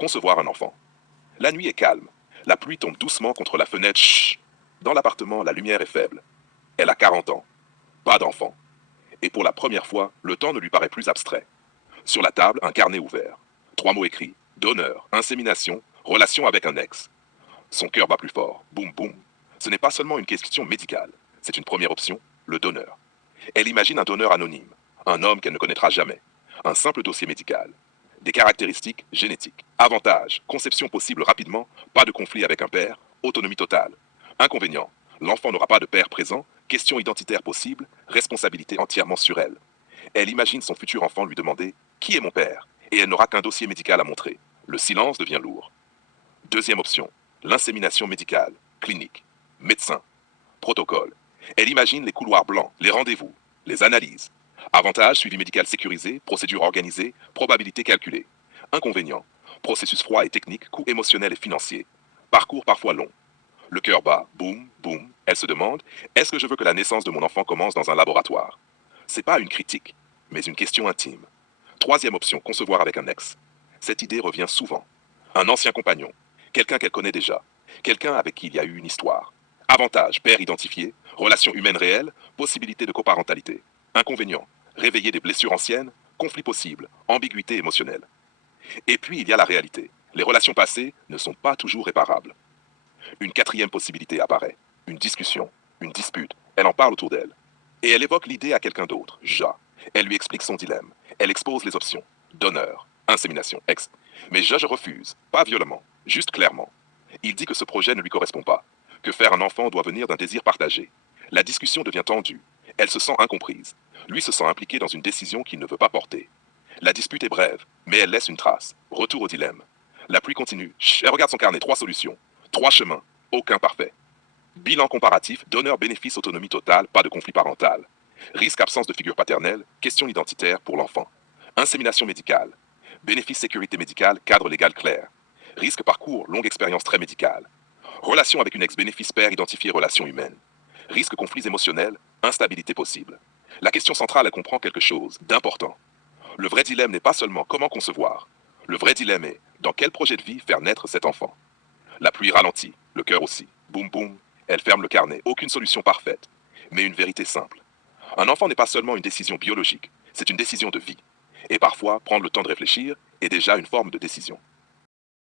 Concevoir un enfant. La nuit est calme. La pluie tombe doucement contre la fenêtre. Chut. Dans l'appartement, la lumière est faible. Elle a 40 ans. Pas d'enfant. Et pour la première fois, le temps ne lui paraît plus abstrait. Sur la table, un carnet ouvert. 3 mots écrits. Donneur, insémination, relation avec un ex. Son cœur bat plus fort. Boum, boum. Ce n'est pas seulement une question médicale. C'est une première option, le donneur. Elle imagine un donneur anonyme, un homme qu'elle ne connaîtra jamais. Un simple dossier médical. Des caractéristiques génétiques. Avantages, conception possible rapidement, pas de conflit avec un père, autonomie totale. Inconvénients, l'enfant n'aura pas de père présent, question identitaire possible, responsabilité entièrement sur elle. Elle imagine son futur enfant lui demander « Qui est mon père ?» et elle n'aura qu'un dossier médical à montrer. Le silence devient lourd. Deuxième option, l'insémination médicale, clinique, médecin, protocole. Elle imagine les couloirs blancs, les rendez-vous, les analyses. Avantages, suivi médical sécurisé, procédure organisée, probabilité calculée. Inconvénients, processus froid et technique, coût émotionnel et financier. Parcours parfois long. Le cœur bat, boum, boum. Elle se demande, est-ce que je veux que la naissance de mon enfant commence dans un laboratoire? C'est pas une critique, mais une question intime. Troisième option, concevoir avec un ex. Cette idée revient souvent. Un ancien compagnon, quelqu'un qu'elle connaît déjà, quelqu'un avec qui il y a eu une histoire. Avantages, père identifié, relation humaine réelle, possibilité de coparentalité. Inconvénients, réveiller des blessures anciennes, conflits possibles, ambiguïté émotionnelle. Et puis il y a la réalité. Les relations passées ne sont pas toujours réparables. Une quatrième possibilité apparaît. Une discussion, une dispute. Elle en parle autour d'elle. Et elle évoque l'idée à quelqu'un d'autre, Ja. Elle lui explique son dilemme. Elle expose les options. Donneur, insémination, ex. Mais Ja, je refuse. Pas violemment, juste clairement. Il dit que ce projet ne lui correspond pas. Que faire un enfant doit venir d'un désir partagé. La discussion devient tendue. Elle se sent incomprise. Lui se sent impliqué dans une décision qu'il ne veut pas porter. La dispute est brève, mais elle laisse une trace. Retour au dilemme. La pluie continue. Chut, elle regarde son carnet. 3 solutions. 3 chemins. Aucun parfait. Bilan comparatif, donneur bénéfice autonomie totale, pas de conflit parental. Risque absence de figure paternelle, question identitaire pour l'enfant. Insémination médicale. Bénéfice sécurité médicale, cadre légal clair. Risque parcours, longue expérience très médicale. Relation avec une ex-bénéfice père identifié relation humaine. Risque conflits émotionnels, instabilité possible. La question centrale, elle comprend quelque chose d'important. Le vrai dilemme n'est pas seulement comment concevoir. Le vrai dilemme est dans quel projet de vie faire naître cet enfant. La pluie ralentit, le cœur aussi. Boum boum, elle ferme le carnet. Aucune solution parfaite, mais une vérité simple. Un enfant n'est pas seulement une décision biologique, c'est une décision de vie. Et parfois, prendre le temps de réfléchir est déjà une forme de décision.